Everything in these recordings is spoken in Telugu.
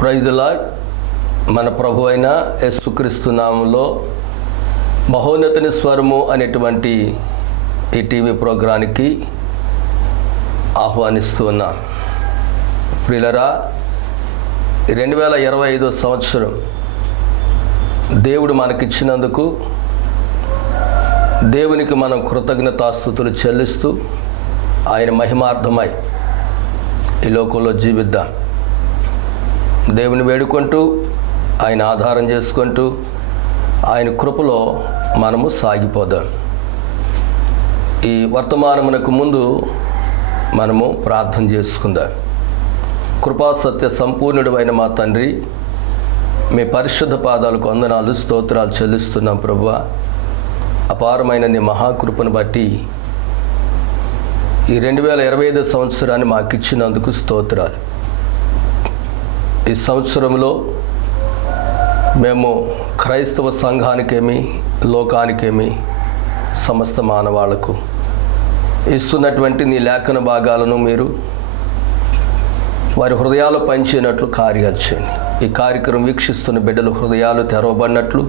Praise the lord. మన ప్రభు అయిన యేసుక్రీస్తు నామములో మహోన్నతుని స్వరము అనేటువంటి ఈ టీవీ ప్రోగ్రాంకి ఆహ్వానిస్తూ ఉన్నాం. ప్రియులరా, 2025 సంవత్సరం దేవుడు మనకిచ్చినందుకు దేవునికి మనం కృతజ్ఞతాస్తుతులు చెల్లిస్తూ ఆయన మహిమార్థమై ఈ లోకంలో జీవిద్దాం. దేవుని వేడుకుంటూ ఆయన ఆధారం చేసుకుంటూ ఆయన కృపలో మనము సాగిపోదాం. ఈ వర్తమానమునకు ముందు మనము ప్రార్థన చేసుకుందాం. కృపా సత్య సంపూర్ణుడు అయిన మా తండ్రి, మీ పరిశుద్ధ పాదాలకు వందనాలు స్తోత్రాలు చెల్లిస్తున్నాం. ప్రభువా, అపారమైన నీ మహాకృపను బట్టి ఈ 2025 సంవత్సరాన్ని మాకు ఇచ్చినందుకు స్తోత్రాలు. ఈ సంవత్సరంలో మేము క్రైస్తవ సంఘానికేమి, లోకానికేమి, సమస్త మానవాళ్లకు ఇస్తున్నటువంటి నీ లేఖన భాగాలను మీరు వారి హృదయాలు పంచినట్లు కార్యాలు చేయండి. ఈ కార్యక్రమం వీక్షిస్తున్న బిడ్డల హృదయాలు తెరవబడినట్లు,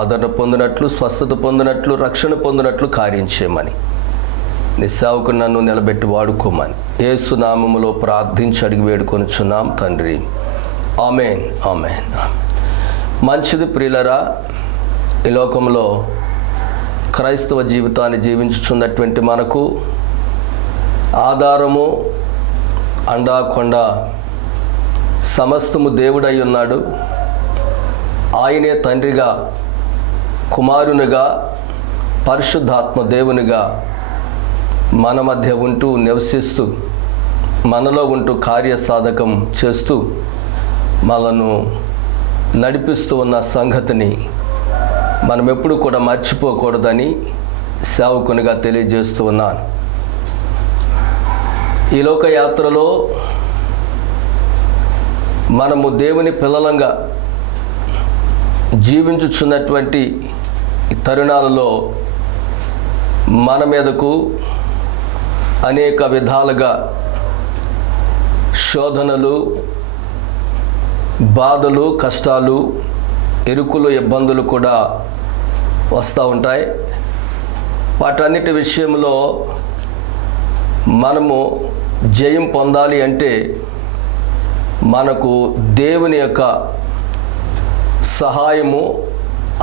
ఆదరణ పొందినట్లు, స్వస్థత పొందినట్లు, రక్షణ పొందినట్లు కార్యం చేయమని నీ సేవకు నన్ను నిలబెట్టి వాడుకోమని యేసు నామములో ప్రార్థించి అడిగి వేడుకొనుచున్నాం తండ్రి. ఆమేన్, ఆమేన్. మంచిది ప్రియులరా, ఈ లోకంలో క్రైస్తవ జీవితాన్ని జీవించుచున్నటువంటి మనకు ఆధారము, అండాకొండ, సమస్తము దేవుడై ఉన్నాడు. ఆయనే తండ్రిగా, కుమారునిగా, పరిశుద్ధాత్మ దేవునిగా మన మధ్య ఉంటూ నివసిస్తూ, మనలో ఉంటూ కార్యసాధకం చేస్తూ మనను నడిపిస్తూ ఉన్న సంగతిని మనం ఎప్పుడు కూడా మర్చిపోకూడదని సేవకునిగా తెలియజేస్తూ ఉన్నాను. ఈ లోక యాత్రలో మనము దేవుని పిల్లలంగా జీవించుచున్నటువంటి తరుణాలలో మన మీదకు అనేక విధాలుగా శోధనలు, బాధలు, కష్టాలు, ఇరుకులు, ఇబ్బందులు కూడా వస్తూ ఉంటాయి. వాటన్నిటి విషయంలో మనము జయం పొందాలి అంటే మనకు దేవుని యొక్క సహాయము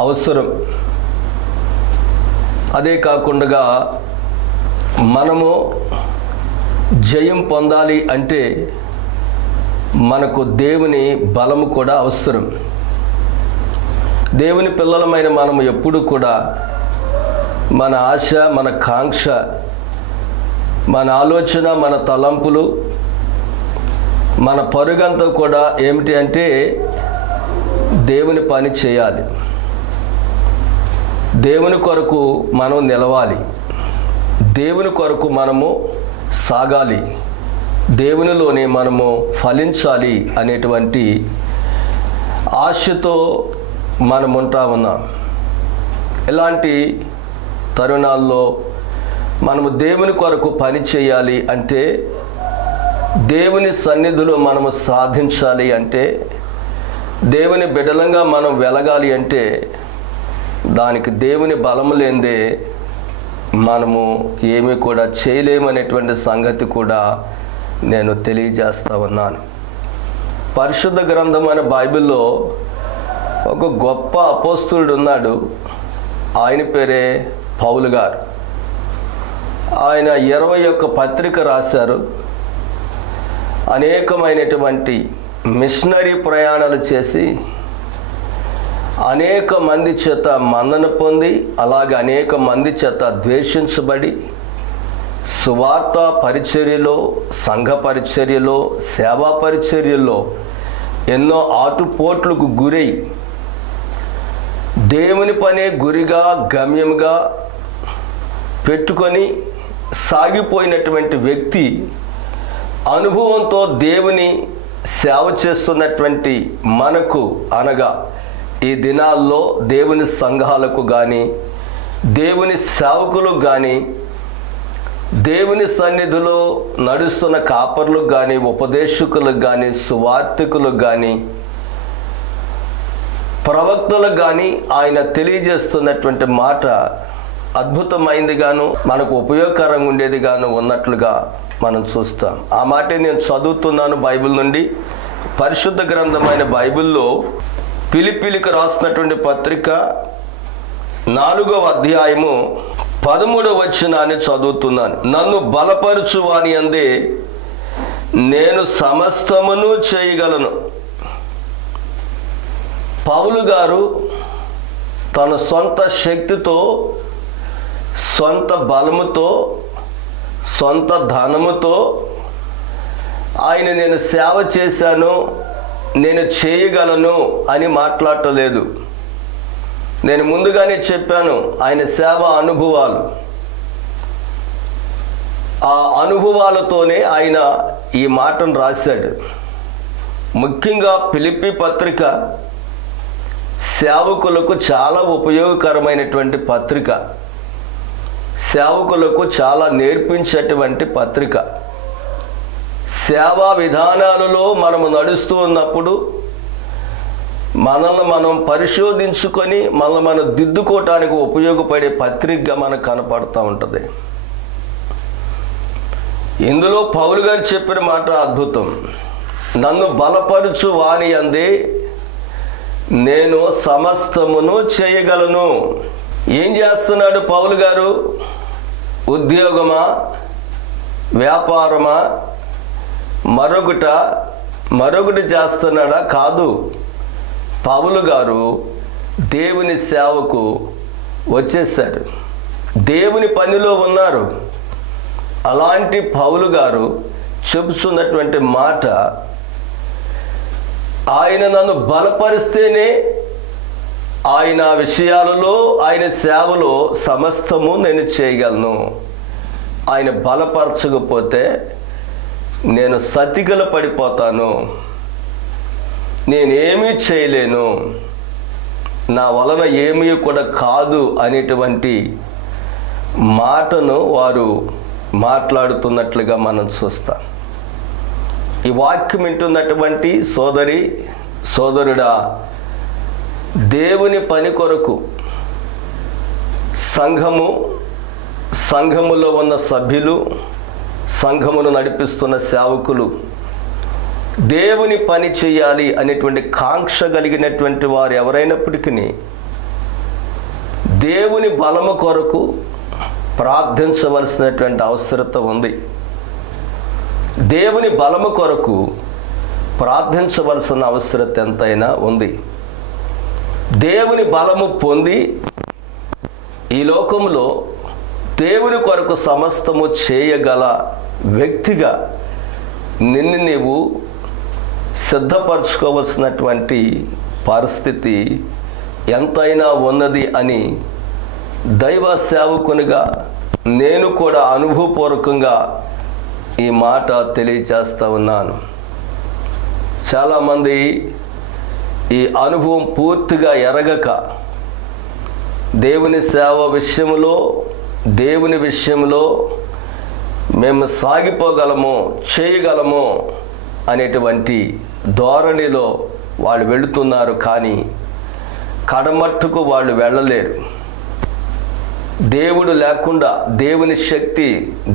అవసరం. అదే కాకుండా మనము జయం పొందాలి అంటే మనకు దేవుని బలము కూడా అవసరం. దేవుని పిల్లలమైన మనము ఎప్పుడు కూడా మన ఆశ, మన కాంక్ష, మన ఆలోచన, మన తలంపులు, మన పరుగంతా కూడా ఏమిటి అంటే దేవుని పని చేయాలి, దేవుని కొరకు మనం నిలవాలి, దేవుని కొరకు మనము సాగాలి, దేవునిలోనే మనము ఫలించాలి అనేటువంటి ఆశతో మనం ఉంటా ఉన్నాం. ఇలాంటి తరుణాల్లో మనము దేవుని కొరకు పని చేయాలి అంటే, దేవుని సన్నిధిలో మనము సాధించాలి అంటే, దేవుని బిడ్డలంగా మనం వెలగాలి అంటే దానికి దేవుని బలము లేనిదే మనము ఏమీ కూడా చేయలేమనేటువంటి సంగతి కూడా నేను తెలియజేస్తా ఉన్నాను. పరిశుద్ధ గ్రంథం అనే బైబిల్లో ఒక గొప్ప అపోస్తలుడు ఉన్నాడు. ఆయన పేరే పౌలు గారు. ఆయన 21 పత్రిక రాశారు. అనేకమైనటువంటి మిషనరీ ప్రయాణాలు చేసి అనేక మంది చేత మన్నన పొంది, అలాగే అనేక మంది చేత ద్వేషించబడి, సువార్త పరిచర్యలో, సంఘ పరిచర్యలో, సేవా పరిచర్యలో ఎన్నో ఆటుపోట్లకు గురై దేవుని పనే గురిగా, గమ్యంగా పెట్టుకొని సాగిపోయినటువంటి వ్యక్తి అనుభవంతో దేవుని సేవ చేస్తున్నటువంటి మనకు, అనగా ఈ దినాల్లో దేవుని సంఘాలకు కానీ, దేవుని సేవకులకు కానీ దేవుని సన్నిధిలో నడుస్తున్న కాపర్లకు కానీ, ఉపదేశకులకు కానీ, సువార్తికులకు కానీ, ప్రవక్తలకు కానీ ఆయన తెలియజేస్తున్నటువంటి మాట అద్భుతమైందిగాను, మనకు ఉపయోగకరంగా ఉండేదిగాను ఉన్నట్లుగా మనం చూస్తాం. ఆ మాటే నేను చదువుతున్నాను బైబిల్ నుండి. పరిశుద్ధ గ్రంథమైన బైబిల్లో ఫిలిప్పీలకు రాసినటువంటి పత్రిక 4వ అధ్యాయము 13వ వచనాన్ని చదువుతున్నాను. నన్ను బలపరచువాని అందే నేను సమస్తమును చేయగలను. పౌలు గారు తన సొంత శక్తితో, సొంత బలముతో, సొంత ధనముతో ఆయన నేను సేవ చేశాను, నేను చేయగలను అని మాట్లాడలేదు. నేను ముందుగానే చెప్పాను ఆయన సేవ అనుభవాలు. ఆ అనుభవాలతోనే ఆయన ఈ మాటను రాశాడు. ముఖ్యంగా ఫిలిప్పీ పత్రిక సేవకులకు చాలా ఉపయోగకరమైనటువంటి పత్రిక, సేవకులకు చాలా నేర్పించేటువంటి పత్రిక. సేవా విధానాలలో మనము నడుస్తూ ఉన్నప్పుడు మనల్ని మనం పరిశోధించుకొని మనల్ని మనం దిద్దుకోవటానికి ఉపయోగపడే పత్రికగా మనకు కనపడుతూ ఉంటుంది. ఇందులో పౌలు గారు చెప్పిన మాట అద్భుతం. నన్ను బలపరచు వాని అందే నేను సమస్తమును చేయగలను. ఏం చేస్తున్నాడు పౌలు గారు? ఉద్యోగమా, వ్యాపారమా, మరొకటి చేస్తున్నాడా? కాదు. పౌలు గారు దేవుని సేవకు వచ్చేసారు, దేవుని పనిలో ఉన్నారు. అలాంటి పౌలు గారు చెబుతున్నటువంటి మాట, ఆయన నన్ను బలపరిస్తేనే ఆయన విషయాలలో, ఆయన సేవలో సమస్తము నేను చేయగలను. ఆయన బలపరచకపోతే నేను సతిగల పడిపోతాను, నేనేమీ చేయలేను, నా వలన ఏమీ కూడా కాదు అనేటువంటి మాటను వారు మాట్లాడుతున్నట్లుగా మనం చూస్తాం. ఈ వాక్యం వింటున్నటువంటి సోదరి సోదరుడా, దేవుని పని కొరకు సంఘములో ఉన్న సభ్యులు, సంఘమును నడిపిస్తున్న సేవకులు దేవుని పని చేయాలి అనేటువంటి కాంక్ష కలిగినటువంటి వారు ఎవరైనప్పటికీ దేవుని బలము కొరకు ప్రార్థించవలసినటువంటి అవసరత ఉంది. దేవుని బలము కొరకు ప్రార్థించవలసిన అవసరత ఎంతైనా ఉంది. దేవుని బలము పొంది ఈ లోకంలో దేవుని కొరకు సమస్తము చేయగల వ్యక్తిగా నిన్ను నీవు సిద్ధపరచుకోవలసినటువంటి పరిస్థితి ఎంతైనా ఉన్నది అని దైవ సేవకునిగా నేను కూడా అనుభవపూర్వకంగా ఈ మాట తెలియజేస్తా ఉన్నాను. చాలామంది ఈ అనుభవం పూర్తిగా ఎరగక దేవుని సేవ విషయంలో, దేవుని విషయంలో మేము సాగిపోగలము, చేయగలము అనేటువంటి ధోరణిలో వాళ్ళు వెళుతున్నారు. కానీ కడమట్టుకు వాళ్ళు వెళ్ళలేరు. దేవుడు లేకుండా, దేవుని శక్తి,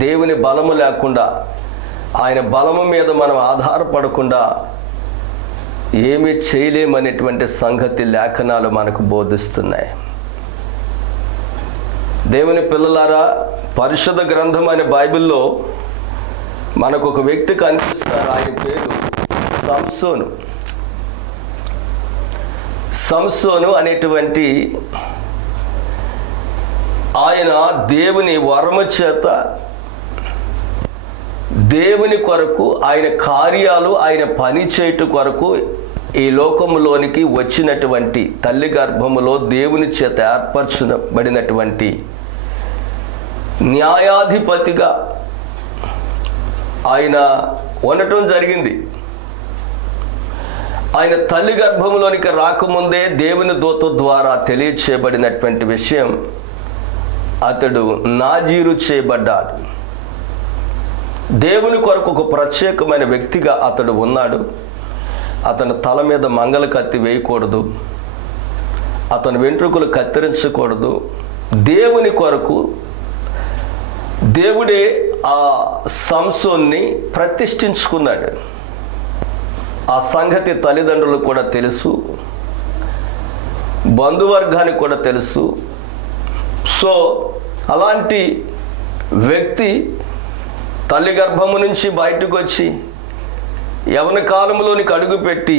దేవుని బలము లేకుండా, ఆయన బలము మీద మనం ఆధారపడకుండా ఏమీ చేయలేమనేటువంటి సంగతి లేఖనాలు మనకు బోధిస్తున్నాయి. దేవుని పిల్లలారా, పరిశుద్ధ గ్రంథం అనే బైబిల్లో మనకు ఒక వ్యక్తి కనిపిస్తారు. ఆయన పేరు సంసోను. సంసోను అనేటువంటి ఆయన దేవుని వరము చేత దేవుని కొరకు, ఆయన కార్యాలు, ఆయన పని చేయటం కొరకు ఈ లోకములోనికి వచ్చినటువంటి, తల్లి గర్భములో దేవుని చేత ఏర్పరచబడినటువంటి న్యాయాధిపతిగా ఆయన ఉండటం జరిగింది. ఆయన తల్లి గర్భంలోనికి రాకముందే దేవుని దూత ద్వారా తెలియచేయబడినటువంటి విషయం, అతడు నాజీరు చేయబడ్డాడు. దేవుని కొరకు ఒక ప్రత్యేకమైన వ్యక్తిగా అతడు ఉన్నాడు. అతని తల మీద మంగళ కత్తి వేయకూడదు, అతని వెంట్రుకలు కత్తిరించకూడదు. దేవుని కొరకు దేవుడే ఆ సంసోన్ని ప్రతిష్ఠించుకున్నాడు. ఆ సంగతి తల్లిదండ్రులకు కూడా తెలుసు, బంధువర్గానికి కూడా తెలుసు. సో అలాంటి వ్యక్తి తల్లి గర్భము నుంచి బయటకు వచ్చి యవన కాలంలోనికి అడుగుపెట్టి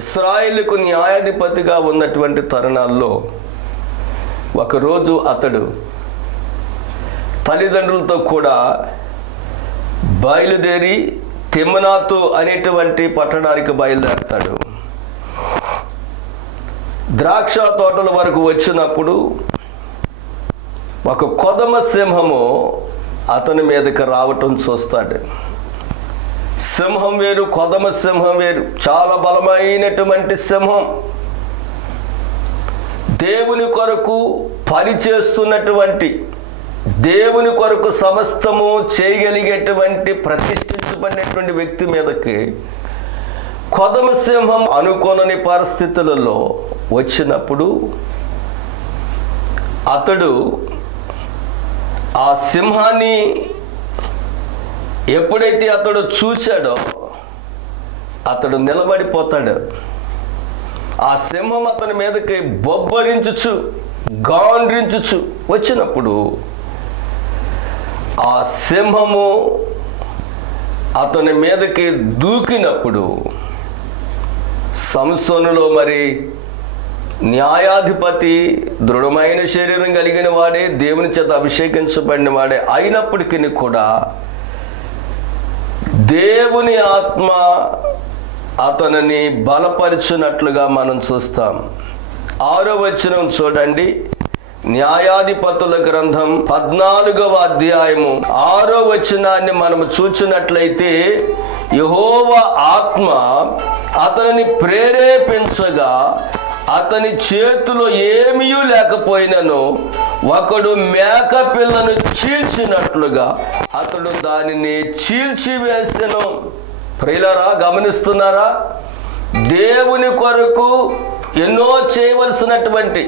ఇశ్రాయేలుకు న్యాయాధిపతిగా ఉన్నటువంటి తరుణాల్లో ఒకరోజు అతడు తల్లిదండ్రులతో కూడా బయలుదేరి తిమ్నాతు అనేటువంటి పట్టణానికి బయలుదేరతాడు. ద్రాక్ష తోటల వరకు వచ్చినప్పుడు ఒక కొదమ సింహము అతని మీదకి రావటం చూస్తాడు. సింహం వేరు, కొదమ సింహం వేరు. చాలా బలమైనటువంటి సింహం. దేవుని కొరకు పనిచేస్తున్నటువంటి, దేవుని కొరకు సమస్తము చేయగలిగేటువంటి ప్రతిష్ఠించబడినటువంటి వ్యక్తి మీదకి కొదమ సింహం అనుకోనని పరిస్థితులలో వచ్చినప్పుడు అతడు ఆ సింహాన్ని ఎప్పుడైతే అతడు చూశాడో అతడు నిలబడిపోతాడు. ఆ సింహం అతని మీదకి బొబ్బరించుచు గాండ్రించుచు వచ్చినప్పుడు ఆ సింహము అతని మీదకి దూకినప్పుడు సంసోనులో మరి న్యాయాధిపతి దృఢమైన శరీరం కలిగిన వాడే, దేవుని చేత అభిషేకించబడిన వాడే అయినప్పటికీ కూడా దేవుని ఆత్మ అతనిని బలపరిచినట్లుగా మనం చూస్తాం. 6వ వచనం చూడండి. న్యాయాధిపతుల గ్రంథం 14వ అధ్యాయము 6వ వచనాన్ని మనము చూచినట్లయితే, యెహోవా ఆత్మ అతనిని ప్రేరేపించగా అతని చేతిలో ఏమీ లేకపోయినను ఒకడు మేక పిల్లను చీల్చినట్లుగా అతడు దానిని చీల్చివేసెను. ప్రియులారా, గమనిస్తున్నారా? దేవుని కొరకు ఎన్నో చేయవలసినటువంటి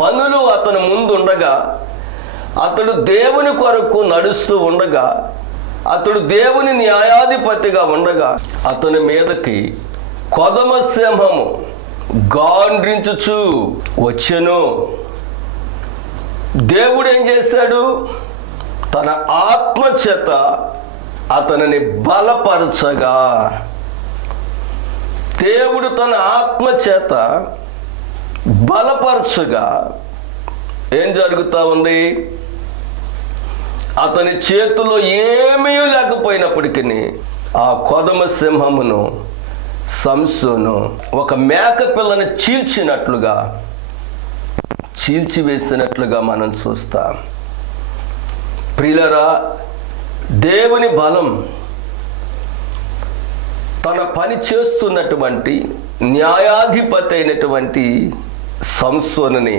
పనులు అతను ముందుండగా, అతడు దేవుని కొరకు నడుస్తూ ఉండగా, అతడు దేవుని న్యాయాధిపతిగా ఉండగా అతని మీదకి కొదమ సింహము గాండ్రించుచు వచ్చెను. దేవుడు ఏం చేశాడు? తన ఆత్మ చేత అతనిని బలపరచగా, దేవుడు తన ఆత్మ చేత బలపరచగా ఏం జరుగుతా ఉంది? అతని చేతిలో ఏమీ లేకపోయినప్పటికీ ఆ కొదమ సింహమును సంసోను ఒక మేక పిల్లని చీల్చినట్లుగా, చీల్చివేసినట్లుగా మనం చూస్తాం. ప్రియులారా, దేవుని బలం తన పని చేస్తున్నటువంటి న్యాయాధిపతి అయినటువంటి సంసోనుని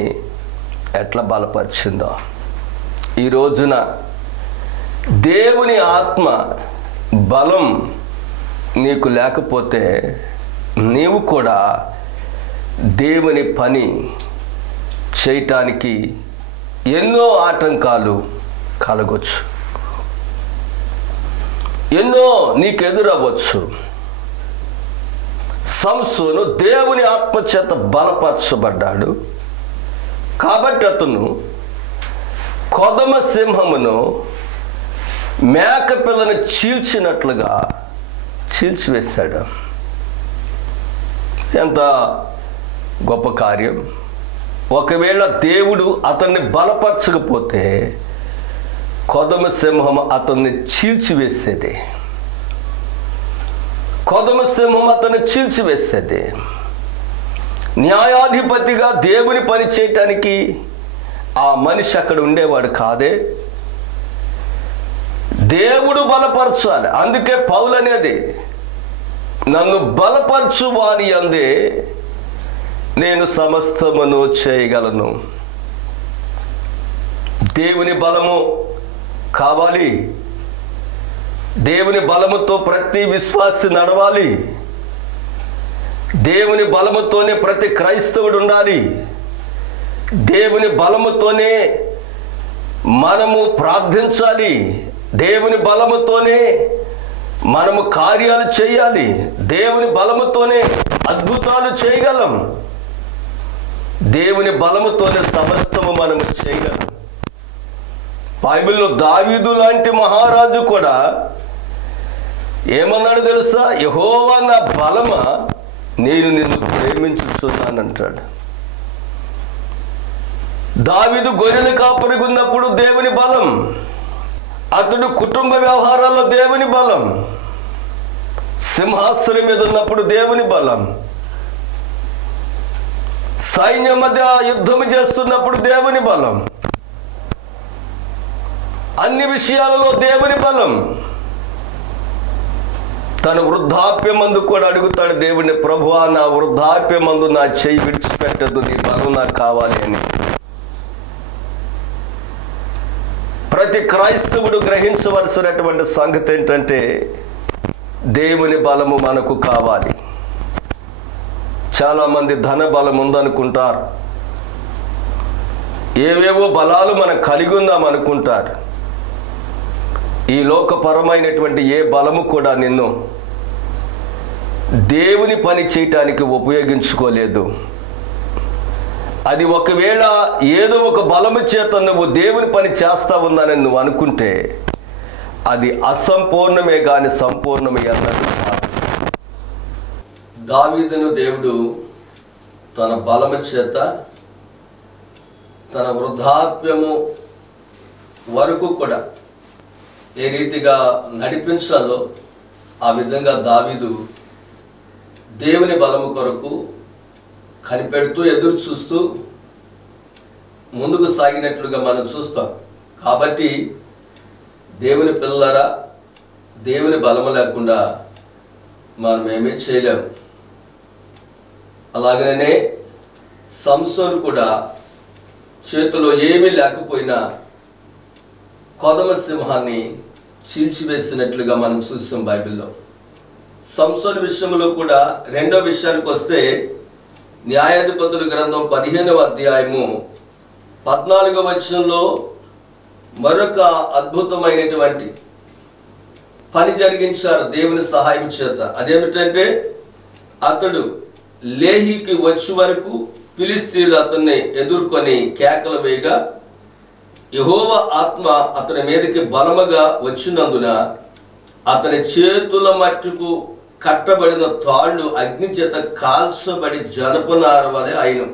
ఎట్లా బలపరిచిందో, ఈ రోజున దేవుని ఆత్మ బలం నీకు లేకపోతే నీవు కూడా దేవుని పని చేయటానికి ఎన్నో ఆటంకాలు కలగొచ్చు, ఎన్నో నీకు ఎదురవ్వచ్చు. సంసోను దేవుని ఆత్మ చేత బలపరచబడ్డాడు కాబట్టి అతను కొదమ సింహమును మేక పిల్లను చీల్చినట్లుగా చీల్చివేశాడు. ఎంత గొప్ప కార్యం! ఒకవేళ దేవుడు అతన్ని బలపరచకపోతే కొదమ సింహం అతన్ని చీల్చివేసేది, కొదమ సింహం అతన్ని చీల్చివేసేది. న్యాయాధిపతిగా దేవుని పని చేయటానికి ఆ మనిషి అక్కడ ఉండేవాడు కాదే. దేవుడు బలపరచాలి. అందుకే పౌలు అనేది, నన్ను బలపరచు వాని అందే నేను సమస్తమును చేయగలను. దేవుని బలము కావాలి, దేవుని బలముతో ప్రతి విశ్వాసి నడవాలి. దేవుని బలముతోనే ప్రతి క్రైస్తవుడు ఉండాలి. దేవుని బలముతోనే మనము ప్రార్థించాలి. దేవుని బలముతోనే మనము కార్యాలు చేయాలి. దేవుని బలముతోనే అద్భుతాలు చేయగలం. దేవుని బలముతోనే సమస్తము మనము చేయగలం. బైబిల్లో దావీదు లాంటి మహారాజు కూడా ఏమన్నాడు తెలుసా? యెహోవా నా బలమా, నేను నిన్ను ప్రేమించుచున్నానంటాడు. దావీదు గొర్రెలు కాపరికి ఉన్నప్పుడు దేవుని బలం, అతడు కుటుంబ వ్యవహారాల్లో దేవుని బలం, సింహాసనం మీద ఉన్నప్పుడు దేవుని బలం, సైన్యం మధ్య యుద్ధం చేస్తున్నప్పుడు దేవుని బలం, అన్ని విషయాలలో దేవుని బలం. తన వృద్ధాప్యమందు కూడా అడుగుతాడు దేవుని, ప్రభువా నా వృద్ధాప్యమందు నా చెయ్యి విడిచిపెట్టద్దు, నీ బలం నాకు కావాలి అని. ప్రతి క్రైస్తవుడు గ్రహించవలసినటువంటి సంగతి ఏంటంటే దేవుని బలము మనకు కావాలి. చాలామంది ధన బలం ఉందనుకుంటారు, ఏవేవో బలాలు మనం కలిగి ఉందాం అనుకుంటారు. ఈ లోకపరమైనటువంటి ఏ బలము కూడా నిన్ను దేవుని పని చేయటానికి ఉపయోగించుకోలేదు. అది ఒకవేళ ఏదో ఒక బలము చేత నువ్వు దేవుని పని చేస్తా ఉందని నువ్వు అనుకుంటే అది అసంపూర్ణమే గాని సంపూర్ణమే అన్నది కాదు. దావీదును దేవుడు తన బలము చేత తన వృద్ధాప్యము వరకు కూడా ఏ రీతిగా నడిపించాలో ఆ విధంగా దావీదు దేవుని బలము కొరకు కనిపెడుతూ ఎదురు చూస్తూ ముందుకు సాగినట్లుగా మనం చూస్తాం. కాబట్టి దేవుని పిల్లలారా, దేవుని బలము లేకుండా మనం ఏమీ చేయలేము. అలాగనే సంసోను కూడా చేతిలో ఏమీ లేకపోయినా కొదమ సింహాన్ని చీల్చివేసినట్లుగా మనం చూస్తాం బైబిల్లో. సంసోను విషయంలో కూడా రెండో విషయానికి వస్తే న్యాయాధిపతుల గ్రంథం 15వ అధ్యాయము 14వ వచనంలో మరొక అద్భుతమైనటువంటి పని జరిగించారు దేవుని సహాయం చేత. అదేమిటంటే అతడు లేహీకి వచ్చే వరకు ఫిలిష్తీయులు అతన్ని ఎదుర్కొని కేకలు వేయగా యెహోవా ఆత్మ అతని మీదకి బలముగా వచ్చినందున అతని చేతుల మట్టుకు కట్టబడిన తాళ్ళు అగ్ని చేత కాల్చబడి జనపనార వలె అయిను.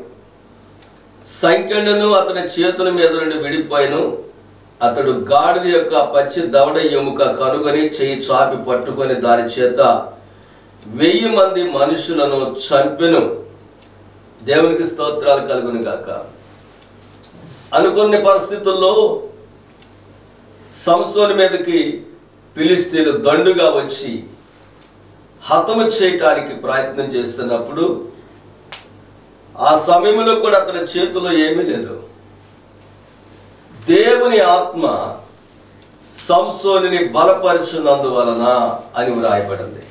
సంకెళ్ళను అతని చేతుల మీద నుండి విడిపోయిను. అతడు గాడిద యొక్క పచ్చి దవడ ఎముక కనుగొని చెయ్యి చాపి పట్టుకొని దాని చేత 1000 మంది మనుషులను చంపెను. దేవునికి స్తోత్రాలు కలుగును గాక. అనుకున్న పరిస్థితుల్లో సంసోను మీదకి ఫిలిష్తీయులు దండుగా వచ్చి హతము చేయటానికి ప్రయత్నం చేస్తున్నప్పుడు ఆ సమయంలో కూడా అతని చేతిలో ఏమీ లేదు. దేవుని ఆత్మ సంసోనుని బలపరిచినందువలన అని వ్రాయబడింది.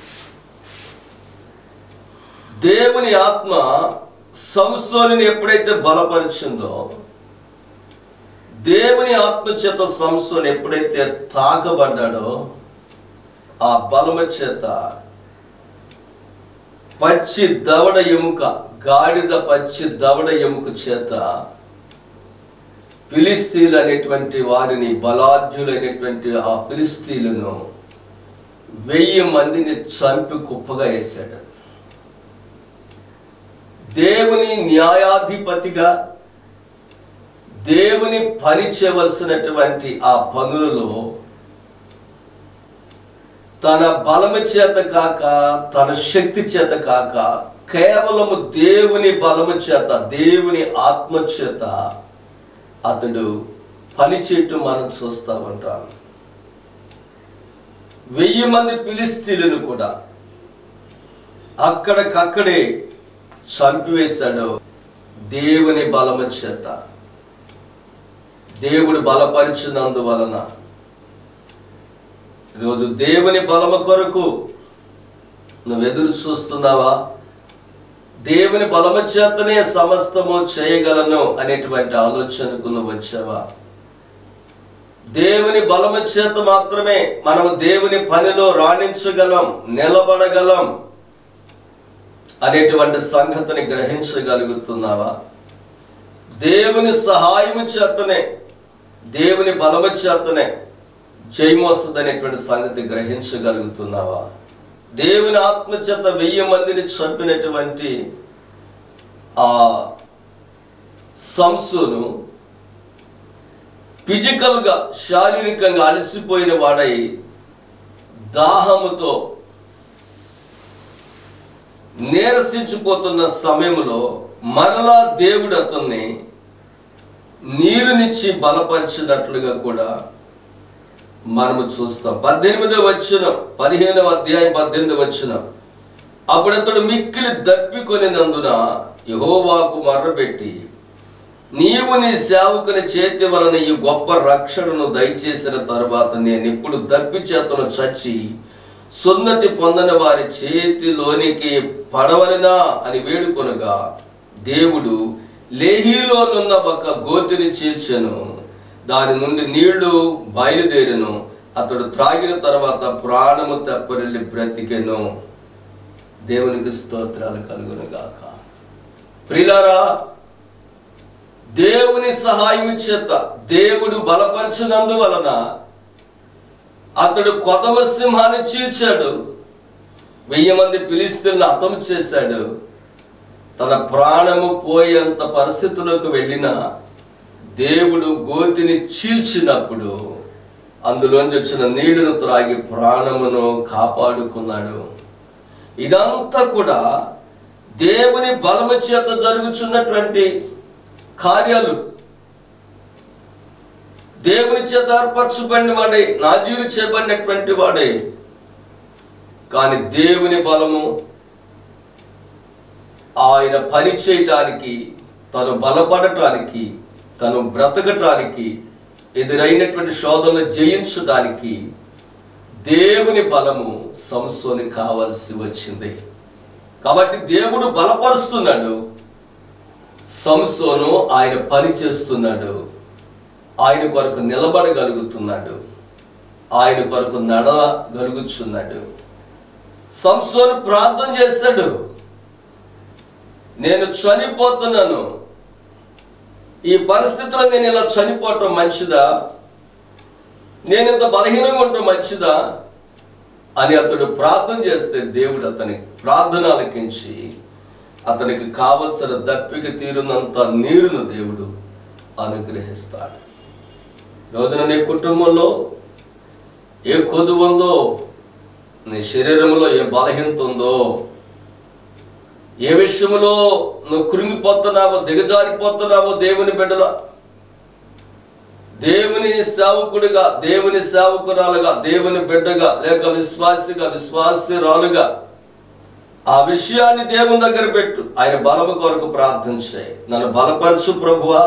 దేవుని ఆత్మ సంసోనుని ఎప్పుడైతే బలపరిచిందో, దేవుని ఆత్మ చేత సంసోను ఎప్పుడైతే తాకబడ్డాడో ఆ బలము చేత పచ్చి దవడ ఎముక, గాడిద పచ్చి దవడ ఎముక చేత ఫిలిష్తీయులు అనేటువంటి వారిని, బలాఢ్యులైనటువంటి ఆ ఫిలిష్తీయులను 1000 మందిని చంపి కుప్పగా వేశాడు. దేవుని న్యాయాధిపతిగా దేవుని పని చేయవలసినటువంటి ఆ పనులలో తన బలము చేత కాక, తన శక్తి చేత కాక, కేవలము దేవుని బలము చేత, దేవుని ఆత్మ చేత అతడు పని చేయటం మనం చూస్తూ ఉంటాం. 1000 మంది ఫిలిష్తీయులను కూడా అక్కడికక్కడే చంపివేశాడు దేవుని బలము చేత. దేవుడు బలపరిచినందువలన ఈరోజు దేవుని బలము కొరకు నువ్వు ఎదురు చూస్తున్నావా? దేవుని బలము చేతనే సమస్తము చేయగలను అనేటువంటి ఆలోచనకు నువ్వు వచ్చావా? దేవుని బలము చేత మాత్రమే మనము దేవుని పనిలో రాణించగలం, నిలబడగలం అనేటువంటి సంగతిని గ్రహించగలుగుతున్నావా? దేవుని సహాయము చేతనే, దేవుని బలము చేతనే జయము వస్తుంది అనేటువంటి సంగతి గ్రహించగలుగుతున్నావా? దేవుని ఆత్మ చేత 1000 మందిని చంపినటువంటి ఆ సంసోను ఫిజికల్గా, శారీరకంగా అలసిపోయిన వాడై దాహముతో నీరసించిపోతున్న సమయంలో మరలా దేవుడు అతన్ని నీరునిచ్చి బలపరిచినట్లుగా కూడా మనము చూస్తాం. 18వ వచనం, 15వ అధ్యాయం 18వ వచనం. అప్పుడు అతడు మిక్కిలి దప్పికొనినందున యెహోవాకు మొర్రపెట్టి, నీవు నీ సేవకుని చేతి వలన ఈ గొప్ప రక్షణను దయచేసిన తరువాత నేను ఇప్పుడు దప్పి చేతను చచ్చి సున్నతి పొందని వారి చేతిలోనికి పడవలనా అని వేడుకొనగా దేవుడు లేహీలోనున్న ఒక గోతిని చీల్చెను. దాని నుండి నీళ్లు బయలుదేరెను. అతడు త్రాగిన తర్వాత ప్రాణము తెప్పరిల్లి బ్రతికెను. దేవునికి స్తోత్రాలు కలుగును గాక. ప్రియులారా, దేవుని సహాయం చేత దేవుడు బలపరిచినందువలన అతడు కొదవ సింహాన్ని చీల్చాడు. 1000 మంది ఫిలిష్తీయులను హతం చేశాడు. తన ప్రాణము పోయేంత పరిస్థితులకు వెళ్ళిన దేవుడు గోతిని చీల్చినప్పుడు అందులోంచి వచ్చిన నీళ్లను త్రాగి ప్రాణమును కాపాడుకున్నాడు. ఇదంతా కూడా దేవుని బలము చేత జరుగుతున్నటువంటి కార్యాలు. దేవుని చేత ఏర్పరచబడిన వాడే, నాజీరు చేయబడినటువంటి వాడే. కానీ దేవుని బలము ఆయన పని చేయటానికి, తను బలపడటానికి, తను బ్రతకటానికి, ఎదురైనటువంటి శోధనలు జయించడానికి దేవుని బలము సంసోనికి కావాల్సి వచ్చింది. కాబట్టి దేవుడు బలపరుస్తున్నాడు, సంసోను ఆయన పని చేస్తున్నాడు, ఆయన కొరకు నిలబడగలుగుతున్నాడు, ఆయన కొరకు నడవగలుగుతున్నాడు. సంసోను ప్రార్థన చేశాడు, నేను చనిపోతున్నాను, ఈ పరిస్థితిలో నేను ఇలా చనిపోవటం మంచిదా, నేను ఇంత బలహీనంగా ఉండటం మంచిదా అని అతడు ప్రార్థన చేస్తే దేవుడు అతని ప్రార్థన ఆలకించి అతనికి కావలసిన దప్పిక తీరునంత నీరును దేవుడు అనుగ్రహిస్తాడు. రోజున నీ కుటుంబంలో ఏ కొదువు ఉందో, నీ శరీరంలో ఏ బలహీనత ఉందో, ఏ విషయంలో నువ్వు కృంగిపోతున్నావో, దిగజారిపోతున్నావో, దేవుని బిడ్డల, దేవుని సేవకుడిగా, దేవుని సేవకురాలుగా, దేవుని బిడ్డగా, లేక విశ్వాసిగా, విశ్వాసిరాలుగా ఆ విషయాన్ని దేవుని దగ్గర పెట్టు. ఆయన బలము కొరకు ప్రార్థన చేయి. నన్ను బలపరచు ప్రభువా,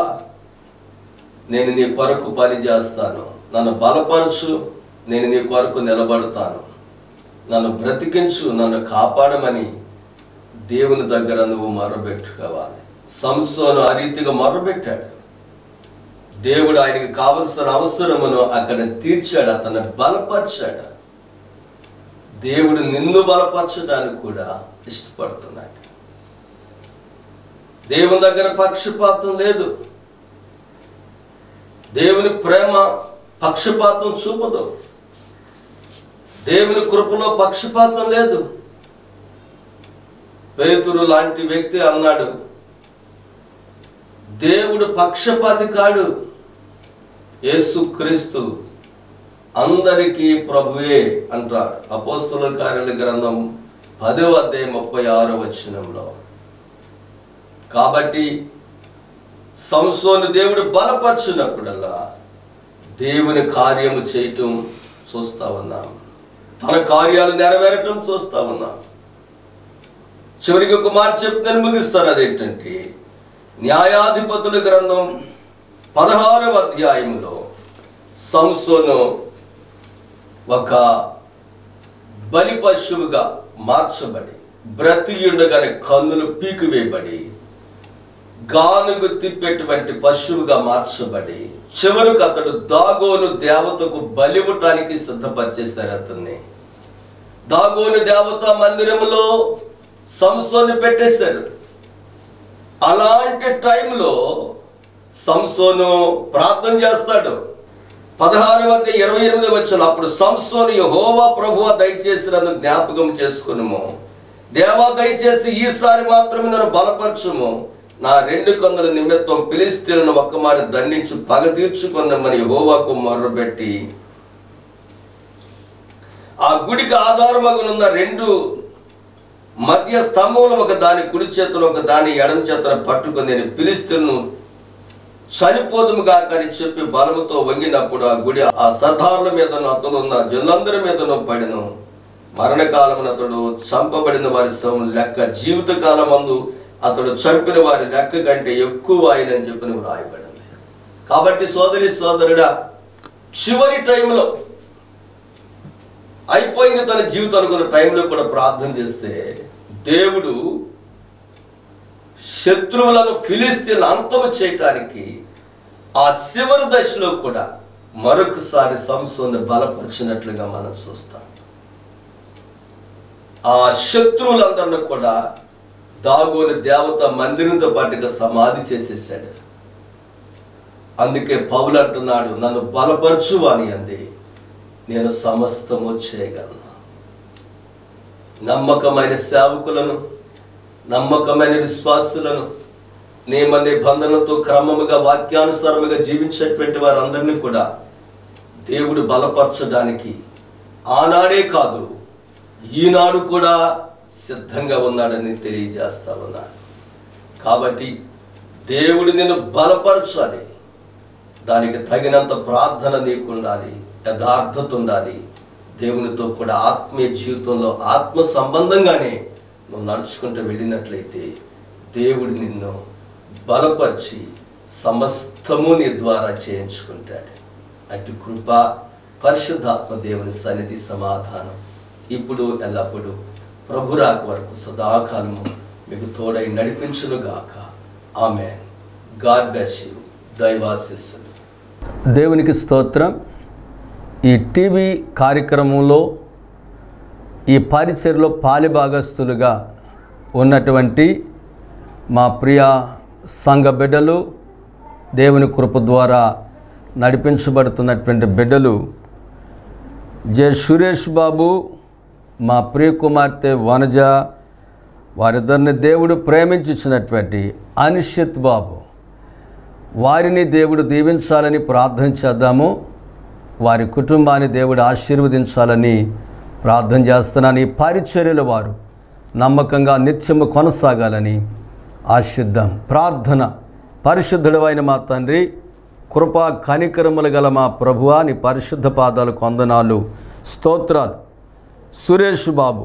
నేను నీ కొరకు పని చేస్తాను. నన్ను బలపరచు, నేను నీ కొరకు నిలబడతాను. నన్ను బ్రతికించు, నన్ను కాపాడమని దేవుని దగ్గర నువ్వు మొర్రబెట్టుకోవాలి. సంసోను ఆ రీతిగా మొర్రబెట్టాడు. దేవుడు ఆయనకి కావలసిన అవసరమును అక్కడ తీర్చాడు, అతన్ని బలపరిచాడు. దేవుడు నిన్ను బలపరచడానికి కూడా ఇష్టపడుతున్నాడు. దేవుని దగ్గర పక్షపాతం లేదు. దేవుని ప్రేమ పక్షపాతం చూపదు. దేవుని కృపలో పక్షపాతం లేదు. పేతురు లాంటి వ్యక్తి అన్నాడు, దేవుడు పక్షపాతి కాడు, యేసుక్రీస్తు అందరికీ ప్రభువే అంటాడు. అపోస్తలుల కార్యాల గ్రంథం 10వ అధ్యాయం 36వ వచనంలో. కాబట్టి సంసోను దేవుడు బలపరిచినప్పుడల్లా దేవుని కార్యము చేయటం చూస్తా ఉన్నాం, తన కార్యాలు నెరవేరటం చూస్తా ఉన్నాం. చివరికి ఒక మాట చెప్తాను, ముగిస్తాను. అదేంటంటే న్యాయాధిపతుల గ్రంథం 16వ అధ్యాయంలో సంసోను ఒక బలి పశువుగా మార్చబడి, బ్రతియుండగానే కన్నులు పీకివేయబడి, గానుగు తిప్పేటువంటి పశువుగా మార్చబడి, చివరకు అతడు దాగోను దేవతకు బలివ్వటానికి సిద్ధపరిచేశారు. అతన్ని దాగోను దేవత మందిరంలో సంసోను పెట్టేశారు. అలాంటి టైంలో సంసోను ప్రార్థన చేస్తాడు. 16:28 అప్పుడు సంసోను, యెహోవా ప్రభువా దయచేసి నన్ను జ్ఞాపకం చేసుకునుము, దేవా దయచేసి ఈసారి మాత్రమే నన్ను బలపరచుము, నా 2 కన్నుల నిమిత్తం ఫిలిష్తీయులను ఒక్కమారి దండించి పగ తీర్చుకున్నామని యెహోవాకు మొర్రబెట్టి, ఆ గుడికి ఆధారమగునున్న 2 మధ్య స్తంభములు, ఒక దాని కుడి చేతను ఒక దాని ఎడమ చేతను పట్టుకుని నేను ఫిలిష్తీయులను చనిపోదుముగా అని చెప్పి బలముతో వంగినప్పుడు ఆ గుడి ఆ సర్దారుల మీదను అతడు ఉన్న జనులందరి మీదను పడిను. మరణకాలమున అతడు చంపబడిన వారి శవం లెక్క జీవితకాలమందు అతడు చంపిన వారి లెక్క కంటే ఎక్కువ ఆయనని చెప్పి వ్రాయబడింది. కాబట్టి సోదరి సోదరుడా, చివరి టైంలో అయిపోయింది తన జీవితం అనుకున్న టైంలో కూడా ప్రార్థన చేస్తే దేవుడు శత్రువులను ఫిలిష్తీయులను అంతము చేయటానికి ఆ చివరి దశలో కూడా మరొకసారి సంసోను బలపరిచినట్లుగా మనం చూస్తాం. ఆ శత్రువులందరినీ కూడా దాగోని దేవత మందిరంతో పాటుగా సమాధి చేసేసాడు. అందుకే పౌలు అంటున్నాడు, నన్ను బలపరచు అని అంది, నేను సమస్తము చేయగలను. నమ్మకమైన సేవకులను, నమ్మకమైన విశ్వాసులను, నియమ నిబంధనలతో క్రమముగా వాక్యానుసారముగా జీవించేటువంటి వారందరినీ కూడా దేవుడు బలపరచడానికి ఆనాడే కాదు ఈనాడు కూడా సిద్ధంగా ఉన్నాడని తెలియజేస్తా ఉన్నాడు. కాబట్టి దేవుడు నిన్ను బలపరచాలి, దానికి తగినంత ప్రార్థన నీకు ఉండాలి, యథార్థత ఉండాలి. దేవునితో కూడా ఆత్మీయ జీవితంలో ఆత్మ సంబంధంగానే నువ్వు నడుచుకుంటూ వెళ్ళినట్లయితే దేవుడు నిన్ను బలపరిచి సమస్తము నీ ద్వారా చేయించుకుంటాడు. అటు కృప, పరిశుద్ధాత్మ దేవుని సన్నిధి, సమాధానం ఇప్పుడు ఎల్లప్పుడూ ప్రభు రాక వరకు సదాకాలము మీకు తోడై నడిపించునుగాక. ఆమేన్. God bless you. దైవాశీస్సులు. దేవునికి స్తోత్రం. ఈ టీవీ కార్యక్రమంలో ఈ పరిచర్యలో పాలిభాగస్తులుగా ఉన్నటువంటి మా ప్రియ సంఘ బిడ్డలు, దేవుని కృప ద్వారా నడిపించబడుతున్నటువంటి బిడ్డలు జె సురేష్ బాబు, మా ప్రియ కుమార్తె వనజ, వారిద్దరిని దేవుడు ప్రేమించినటువంటి అనిషిత్ బాబు, వారిని దేవుడు దీవించాలని ప్రార్థన చేద్దాము. వారి కుటుంబాన్ని దేవుడు ఆశీర్వదించాలని ప్రార్థన చేస్తున్నాను. ఈ పరిచర్యలు వారు నమ్మకంగా నిత్యము కొనసాగాలని ఆశిద్దాం. ప్రార్థన. పరిశుద్ధుడైన మా తండ్రి, కృపా కనికరములు గల మా ప్రభువా, నీ పరిశుద్ధ పాదాలకు వందనాలు, స్తోత్రాలు. సురేష్ బాబు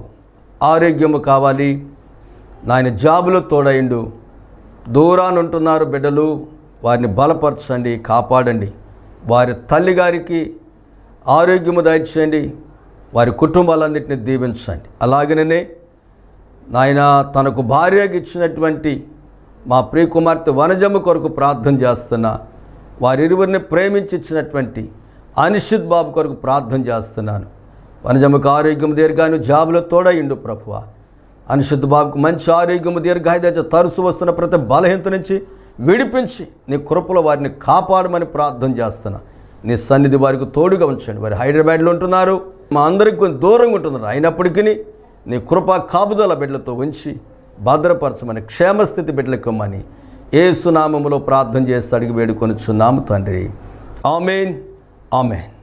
ఆరోగ్యము కావాలి నాయన, జాబులో తోడైండు, దూరాన ఉంటున్నారు బిడ్డలు, వారిని బలపరచండి, కాపాడండి. వారి తల్లిగారికి ఆరోగ్యము దయచేయండి, వారి కుటుంబాలన్నింటినీ దీవించండి. అలాగనే నాయన తనకు భార్యకి ఇచ్చినటువంటి మా ప్రియ కుమార్తె వనజమ్మ కొరకు ప్రార్థన చేస్తున్నా. వారిరువురిని ప్రేమించి ఇచ్చినటువంటి అనిషిత్ బాబు కొరకు ప్రార్థన చేస్తున్నాను. వనజమ్మకు ఆరోగ్యం దీర్ఘాయు, జాబులో తోడయిండు ప్రభువా. అనిషిత్ బాబుకు మంచి ఆరోగ్యము దీర్ఘాయుధ, తరచు వస్తున్న ప్రతి బలహీనత నుంచి విడిపించి నీ కృపలో వారిని కాపాడమని ప్రార్థన చేస్తున్నా. నీ సన్నిధి వారికి తోడుగా ఉంచండి. వారు హైదరాబాద్లో ఉంటున్నారు, మా అందరికి కొంచెం దూరంగా ఉంటున్నారు, అయినప్పటికీ నీ కృపా కాపుదల బిడ్డలతో ఉంచి భద్రపరచమని, క్షేమస్థితి బిడ్డలకమ్మని యేసు నామములో ప్రార్థన చేసి అడిగి వేడుకొనుచున్నాము తండ్రి. ఆమేన్. ఆమేన్.